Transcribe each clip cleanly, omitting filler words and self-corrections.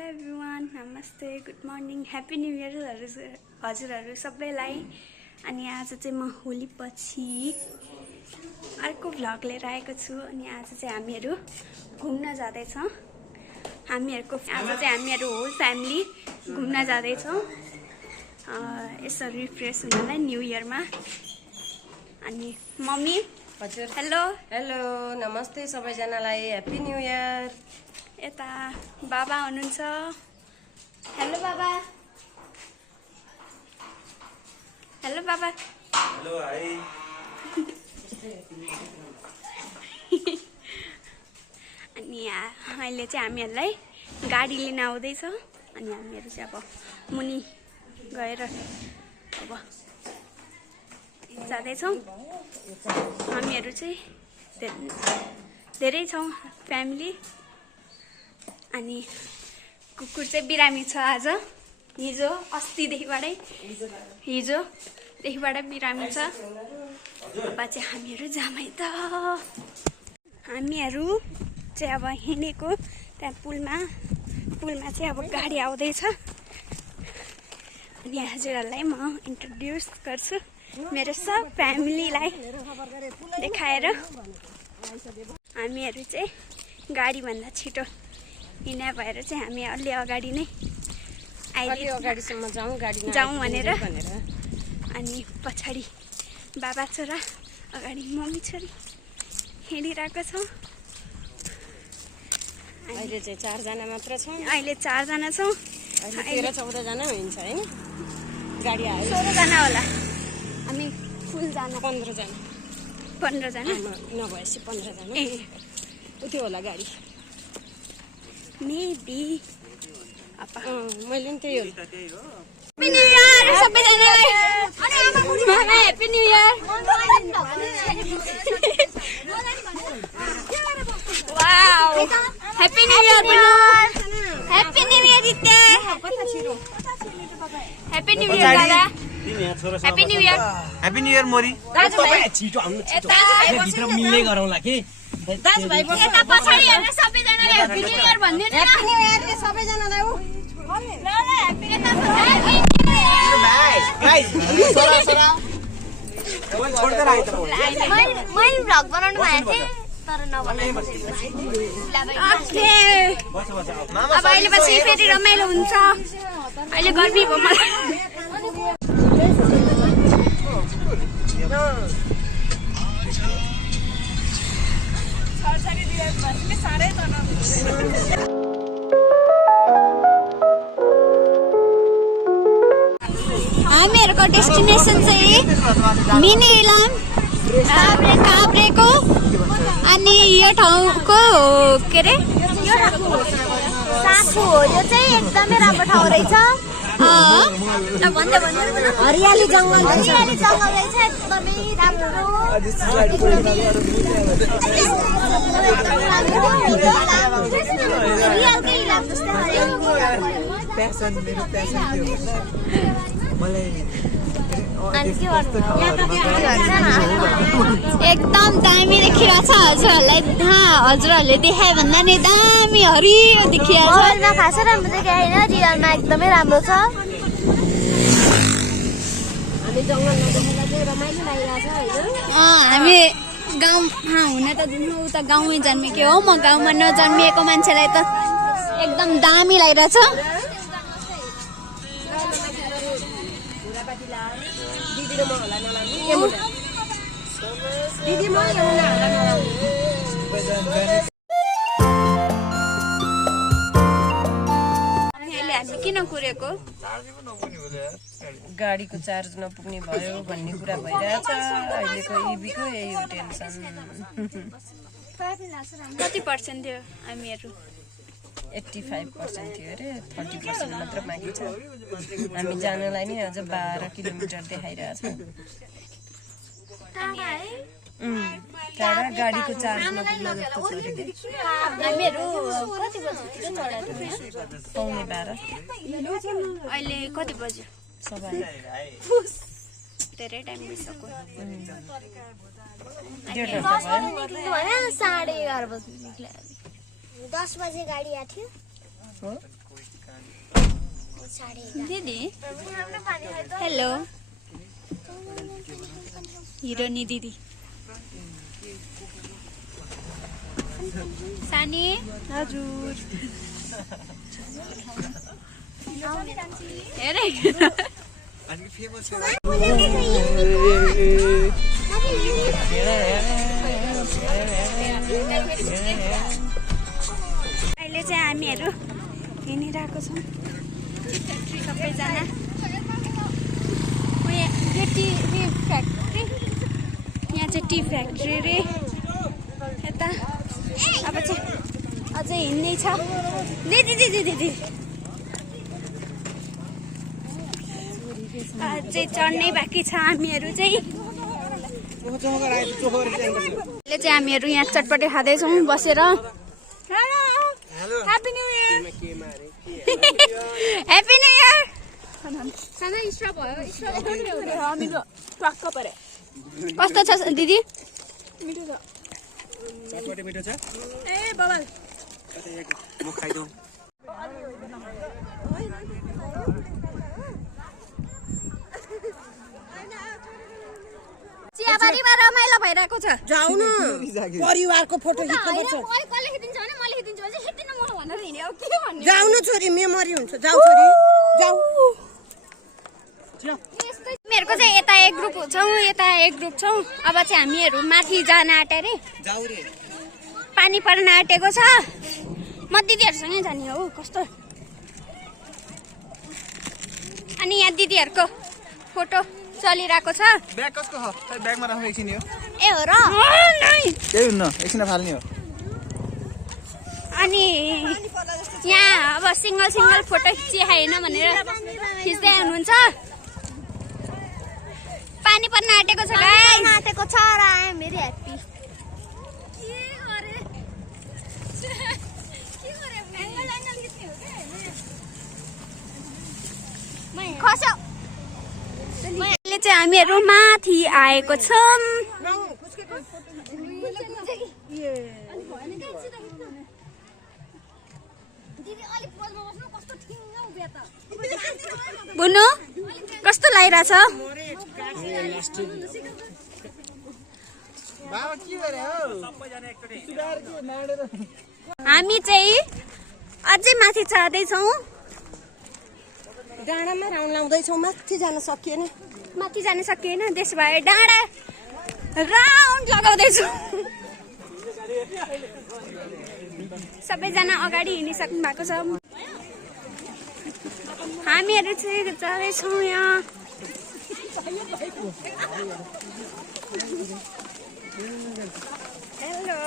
Hello everyone, नमस्ते, good morning, happy new year हजुरहरू सबैलाई। अनि आज चाहिँ म होली पछि अर्को भ्लग लिएर आएको छु। अनि आज चाहिँ हामीहरू घुम्न जाँदैछौँ। आज चाहिँ हामीहरू होल फ्यामिली घुम्न जाँदैछौँ यसो रिफ्रेस हुनलाई न्यू इयरमा। अनि मम्मी हजुर, हेलो हेलो, नमस्ते सबैजनालाई, ह्याप्पी न्यू इयर। यता बाबा हुनुहुन्छ। हेलो बाबा। हेलो बाबा। Hello hi. अनि अहिले चाहिँ हामीहरूलाई गाडी लिन आउँदैछ। अनि हामीहरू चाहिँ अब मुनि गएर अब जाँदैछौँ। हामीहरू चाहिँ धेरै छौँ फ्यामिली। अनि कुकुर चाहिँ बिरामी छ आज, हिजोदेखिबाट बिरामी छ। अब चाहिँ हामीहरू जामै त। हामीहरू चाहिँ अब हिँडेको त्यहाँ पुलमा चाहिँ अब गाडी आउँदैछ। अनि हजुरहरूलाई म इन्ट्रोड्युस गर्छु मेरो सब फ्यामिलीलाई देखाएर। हामीहरू चाहिँ गाडीभन्दा छिटो हिँडा भएर चाहिँ हामी अलि अगाडि नै अगाडिसम्म जाउँ भनेर। अनि पछाडि बाबा छोरा, अगाडि मम्मी छोरी हिँडिरहेको छौँ। अहिले चाहिँ 4 जना मात्र छौँ। अहिले 4 जना छौँ। 13-14 जना हुन्छ हैन? गाडी आयो 16 जना होला। हामी फुल जना 15 जना 15 जना नभएपछि 15 जना ए उति होला गाडी। मेबी मैले पनि त्यही हो। ह्याप्पी न्यू इयर सबैजनालाई। मामा happy new year. Wow, happy new year bro. Happy new year दित्य। ह्याप्पी न्यू इयर दादा। Happy new year. Happy new year मोरी। दाजुभाइ छिटो आउनु, भित्र मिल्ने गरौँला कि। दाजुभाइ यता पछाडि हेर्नु सबैजनाले ह्याप्पी न्यू इयर भन्दिनु न। ह्याप्पी न्यू इयर के सबैजनालाई हो। ल ह्याप्पी यता ह्याप्पी मैले भ्लग बनाउनु भएको थिएँ तर नबनाएको। अब अहिले पछि फेरि रमाइलो हुन्छ। अहिले गर्मी भयो मलाई। हामीहरूको डेस्टिनेसन चाहिँ मिनी इलाम काभ्रेको। अनि यो ठाउँको के अरे सासु हो। यो चाहिँ एकदमै राम्रो ठाउँ रहेछ। हरियाली जङ्गल रहेछ एकदमै राम्रो। रियलकै इलाम जस्तै एकदम दामी देखिरहेको छ। हजुरहरूले देखायो भन्दा नि दामी हरियो देखिरहेको छ। खासै राम्रो देखाएन, रियलमा एकदमै राम्रो छ। हामी गाउँमा हुन त उता गाउँमै जन्मेको हो। म गाउँमा नजन्मिएको मान्छेलाई त एकदम दामी लागिरहेछ। हामी किन कुरेको? गाडीको चार्ज नपुग्ने भयो भन्ने कुरा भइरहेछ। अहिलेको इभीको यही हो टेन्सन। कति पर्सेन्ट थियो? हामीहरू 85% थियो अरे, 30% मात्र बाँकी छ। हामी जानलाई नि अझ 12 किलोमिटर देखाइरहेछ। टाढा गाडीको चार्ज नपुग्न जस्तो छ अरे। हामीहरू कति बजीतिर चढेको थियौँ? 11:15। अहिले कति बज्यो? सबै धेरै टाइम भइसक्यो। 11:30 बजे निक्ल्यो। 10 बजे गाडी आएको थियो। दिदी हेलो हिरोनी दिदी सानी हजुर हेरे अहिले चाहिँ हामीहरू हिँडिरहेको छौँ सबैजना यो टी फ्याक्ट्री यहाँ चाहिँ टी फ्याक्ट्री रे यता अब चाहिँ अझै हिँड्नै छ दिदी दिदी दिदी अझै चढ्नै बाँकी छ हामीहरू चाहिँ अहिले चाहिँ हामीहरू यहाँ चटपटे खाँदैछौँ बसेर happy new year happy new year कस्तो छ दिदी मिठो छ ए बाबा म खाइदौ चियाबारीमा रमाइलो भइरहेको छ जाऊ न परिवारको फोटो खिच्नुपर्छ कसले खिचिन्छ भने मैले खिचिदिन्छु भने खिच्दिनँ म भनेर हिँड्यो के भन्ने जाऊ न छोरी मेमोरी हुन्छ जाऊ छोरी जाऊ हामीहरूको चाहिँ यता एक ग्रुप छौँ यता एक ग्रुप छौँ अब चाहिँ हामीहरू माथि जान आँटे रे पानी पर्न आँटेको छ म दिदीहरूसँगै जाने हो कस्तो अनि यहाँ दिदीहरूको फोटो चलिरहेको छ ब्याग कसको हो ब्यागमा राख्नु एकछिन यो ए हो र केही हुन्न एकछिन फाल्ने हो अनि यहाँ अब सिङ्गल सिङ्गल फोटो खिचिहाएन भनेर खिच्दै हुनुहुन्छ पानी पर्न आँटेको छ गाइस आँटेको छ र आई एम भेरी ह्याप्पी खस्यो अहिले चाहिँ हामीहरू माथि आएको छौँ बुनु कस्तो लागिरहेछ हामी चाहिँ अझै माथि चढ्दैछौँ डाँडामा राउन्ड लाउँदैछौँ माथि जान सकिएन माथि जान सकिएन त्यसो भए डाँडा राउन्ड लगाउँदैछु सबैजना अगाडि हिँडिसक्नु भएको छ हामीहरू चाहिँ जाँदैछौँ यहाँ हेलो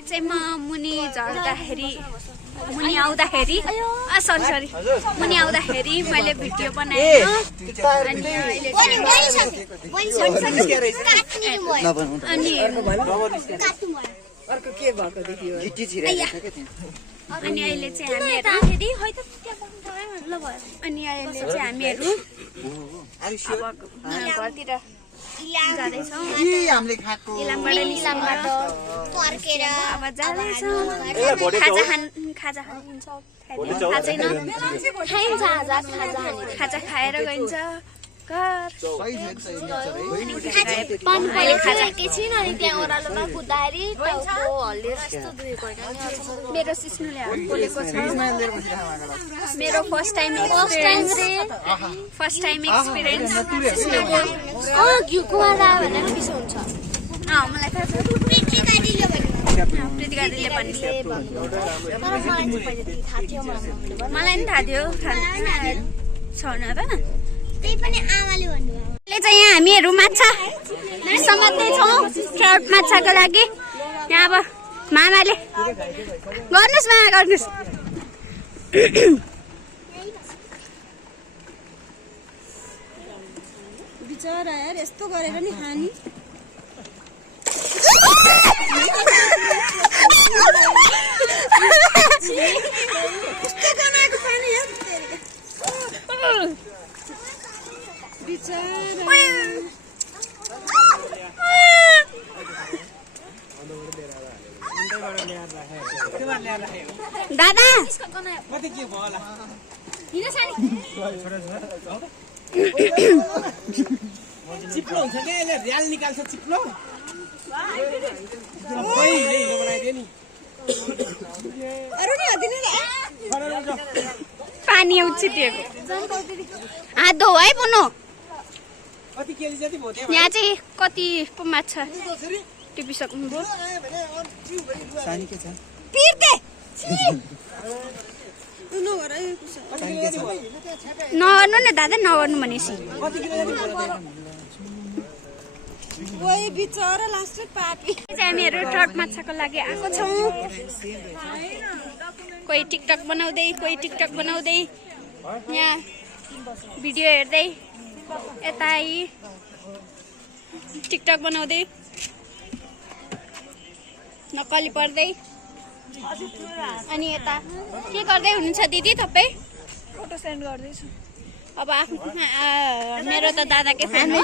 चाहिँ म मुनि झर्दाखेरि मुनि आउँदाखेरि सरी सरी मुनि आउँदाखेरि मैले भिडियो बनाएँ अनि अहिले चाहिँ हामीहरू घरतिर जाँदैछौँ इलामबाट फर्केर अब जाँदैछौँ खाजा खाजा खाएर गइन्छ घर मेरो सिस्नुले बोलेको छ मेरो फर्स्ट टाइम एक्सपिरियन्स मलाई थाहा छ प्रीतिका दिदीले मलाई पनि थाहा थियो छैन त अहिले चाहिँ यहाँ हामीहरू माछा समात्दैछौँ ट्राउट माछाको लागि यहाँ अब मामाले गर्नुहोस् मामा गर्नुहोस् बिचरा यार यस्तो गरेर नि खानी दादा चिप्लो हुन्छ कि यसले र्याल निकाल्छ चिप्लो बनाइदियो नि पानी उछिटिएको हात धो है पुनो कति केजी जति भयो त्यहाँ यहाँ चाहिँ कति पो माछा टिपिसक्नुभयो सानी के छ नगर्नु न दादा नगर्नु भनेपछि हामीहरू ट्रट माछाको लागि आएको छौँ कोही टिकटक बनाउँदै कोही टिकटक बनाउँदै यहाँ भिडियो हेर्दै यता टिकटक बनाउँदै नक्कली पर्दै अनि यता के गर्दै हुनुहुन्छ दिदी तपाईँ फोटो सेन्ड गर्दैछु अब आफ्नो मेरो त दादाकै फ्यान हो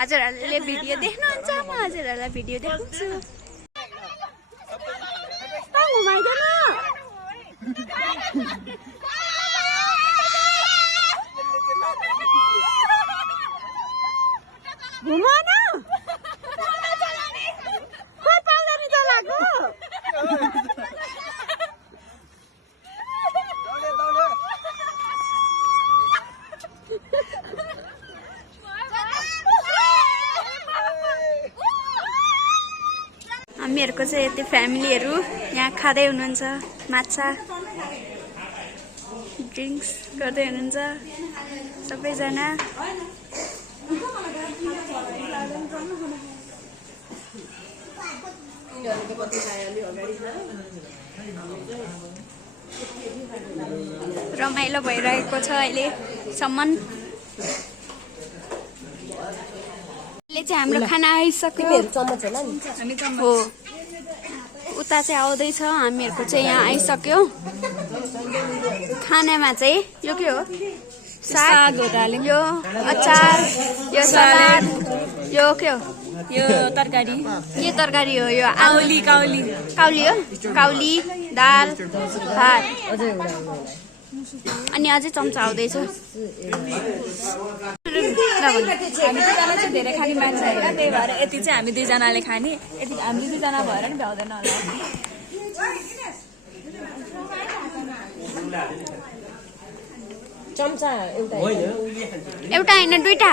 हजुरहरूले भिडियो देख्नुहुन्छ म हजुरहरूलाई भिडियो देखाउँछु हामीहरूको चाहिँ यति फ्यामिलीहरू यहाँ खाँदै हुनुहुन्छ माछा ड्रिङ्क्स गर्दै हुनुहुन्छ सबैजना रमाइलो भइरहेको छ अहिलेसम्म अहिले चाहिँ हाम्रो खाना आइसक्यो हो उता चाहिँ आउँदैछ हामीहरूको चाहिँ यहाँ आइसक्यो खानामा चाहिँ यो के हो साग यो अचार यो सलाद यो के हो यो तरकारी के तरकारी हो यो काउली काउली काउली हो काउली दाल भात अनि अझै चम्चा आउँदैछ हामी दुईजना चाहिँ धेरै खाने मान्छे होइन त्यही भएर यति चाहिँ हामी दुईजनाले खाने यति हामी दुईजना भएर नि भ्याउँदैन होला चम्चा एउटा होइन दुईटा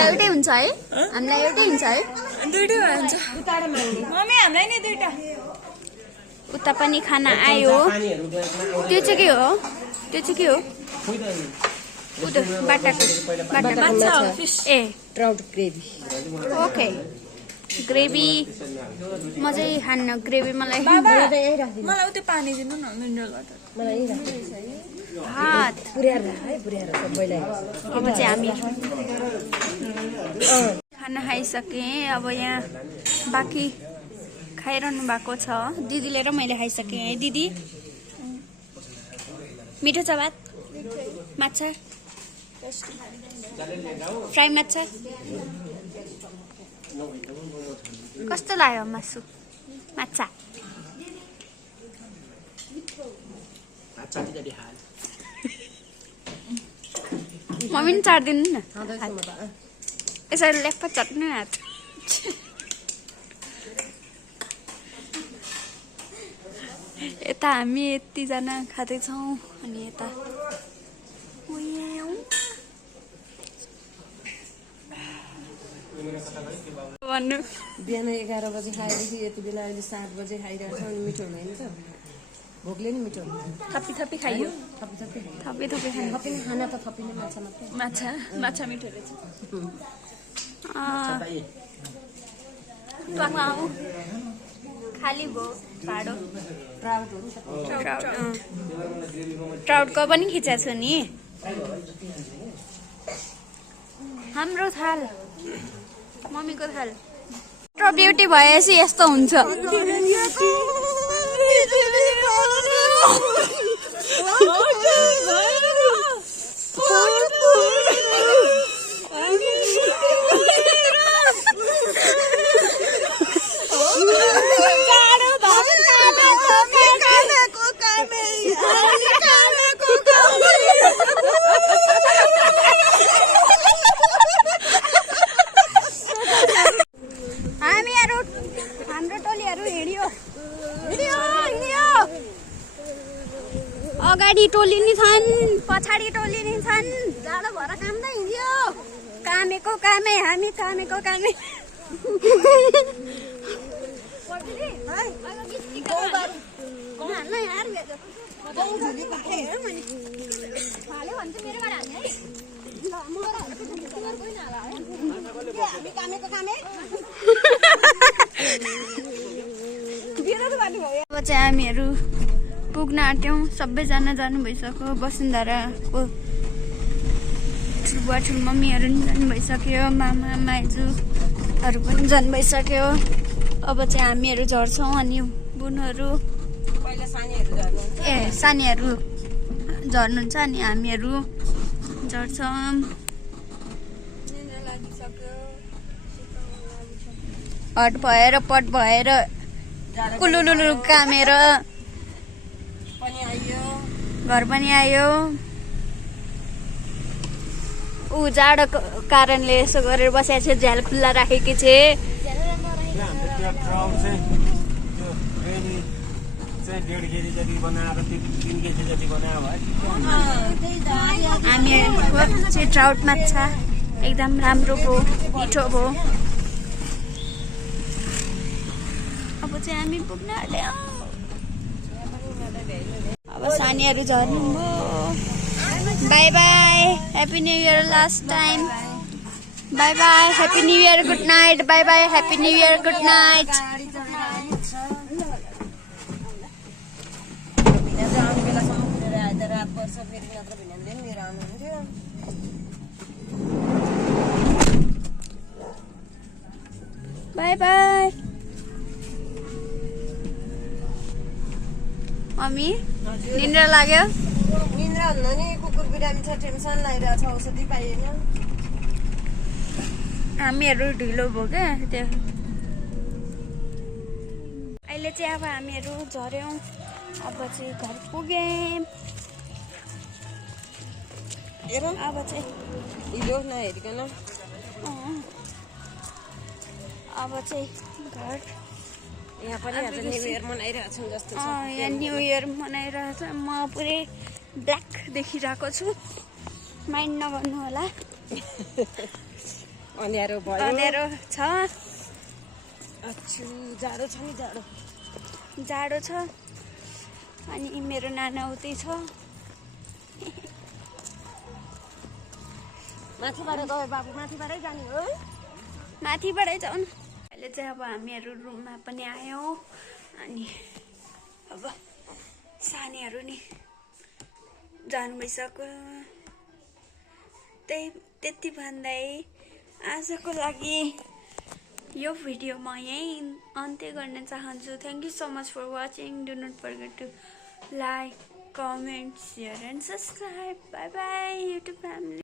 एउटै हुन्छ है हामीलाई एउटै हुन्छ है दुईटै हुन्छ मम्मी हामीलाई नि दुईटा उता पनि खाना आयो त्यो चाहिँ के हो त्यो चाहिँ के हो उता बाटाको ए ट्राउट ग्रेभी ओके ग्रेभी म चाहिँ खान्न ग्रेभी मलाई मलाई त्यो पानी दिनु न मिनरल वाटर भात पुर्याएर है पुर्याएर सबैलाई अब चाहिँ हामी खाना खाइसकेँ अब यहाँ बाँकी खाइरहनु भएको छ दिदीले र मैले खाइसकेँ है दिदी मिठो छ भात माछा फ्राई माछा कस्तो लाग्यो मासु माछा मम्मी पनि चाडिदिनु न यसरी लेप्पा चट्नु हात यता हामी यतिजना खाँदैछौँ अनि यता भन्नु बिहान 11 बजे खाएदेखि यति बेला अहिले 7 बजे खाइरहेको छ अनि मिठो हुँदैन त भोकले नि मिठो हुन्छ थपी थपी खाइयो थपी थपी खायो थपी थपी खानु थपिने खाना त थपिने माछा मात्रै माछा मिठो रहेछ खाली भयो भाडो ट्राउट हो नि ट्राउटको पनि खिचेको छु नि हाम्रो थाल मम्मीको थाल ब्युटी भएपछि यस्तो हुन्छ पछाडि टोली छन् जाडो भएर कामदै हिँड्यो कामेको कामै हामी थामेको कामै अब चाहिँ हामीहरू पुग्न आँट्यौँ सबैजना जानु भइसक्यो वसुन्धराको ठुलबुवा ठुलमम्मीहरू पनि जानु भइसक्यो मामा माइजूहरू पनि जानु भइसक्यो अब चाहिँ हामीहरू झर्छौँ अनि बुनुहरू पहिला सानीहरू झर्नु ए सानीहरू झर्नुहुन्छ अनि हामीहरू झर्छौँ हट भएर पट भएर कुलुलुलु कामेर पनि आइयो घर पनि आयो ऊ जाडोको कारणले यसो गरेर बसेको छ झ्याल खुल्ला राखेकी छे हामीहरूको चाहिँ ट्राउट माछा एकदम राम्रो भयो मिठो भयो अब चाहिँ हामी पुग्न आँट्यौँ अब सानीहरू झर्नुभयो bye bye happy new year last time bye bye happy new year good night bye bye happy new year good night आउने बेलासम्म कुरेर आएर रात पर्छ फेरि नत्र भिनाले पनि लिएर आउनुहुन्थ्यो बाई बाई मम्मी निन्द्रा लाग्यो निन्द्रा हुन्न नि कुकुर बिरामी छ टेन्सन लागिरहेको छ औषधि पाइएन हामीहरू ढिलो भयो क्या त्यो अहिले चाहिँ अब हामीहरू झऱ्यौँ अब चाहिँ घर पुग्यौँ हेर अब चाहिँ हिलो नहेरिकन अब चाहिँ घर यहाँ पनि आज न्यू इयर मनाइरहेको छौँ जस्तो छ यहाँ न्यू इयर मनाइरहेको छ म पुरै ब्ल्याक देखिरहेको छु माइन्ड नगर्नु होला अँध्यारो भयो अँध्यारो छ अच्छु जाडो छ नि जाडो छ अनि मेरो नाना उतै छ माथिबाट गयो बाबु माथिबाटै जाने हो माथिबाटै जाउँ अहिले चाहिँ अब हामीहरू रुममा पनि आयौँ अनि अब सानीहरू नि जानु भइसक्यो त्यति भन्दै आजको लागि यो भिडियो म यहीँ अन्त्य गर्न चाहन्छु thank you so much for watching do not forget to like comment share and subscribe bye bye YouTube family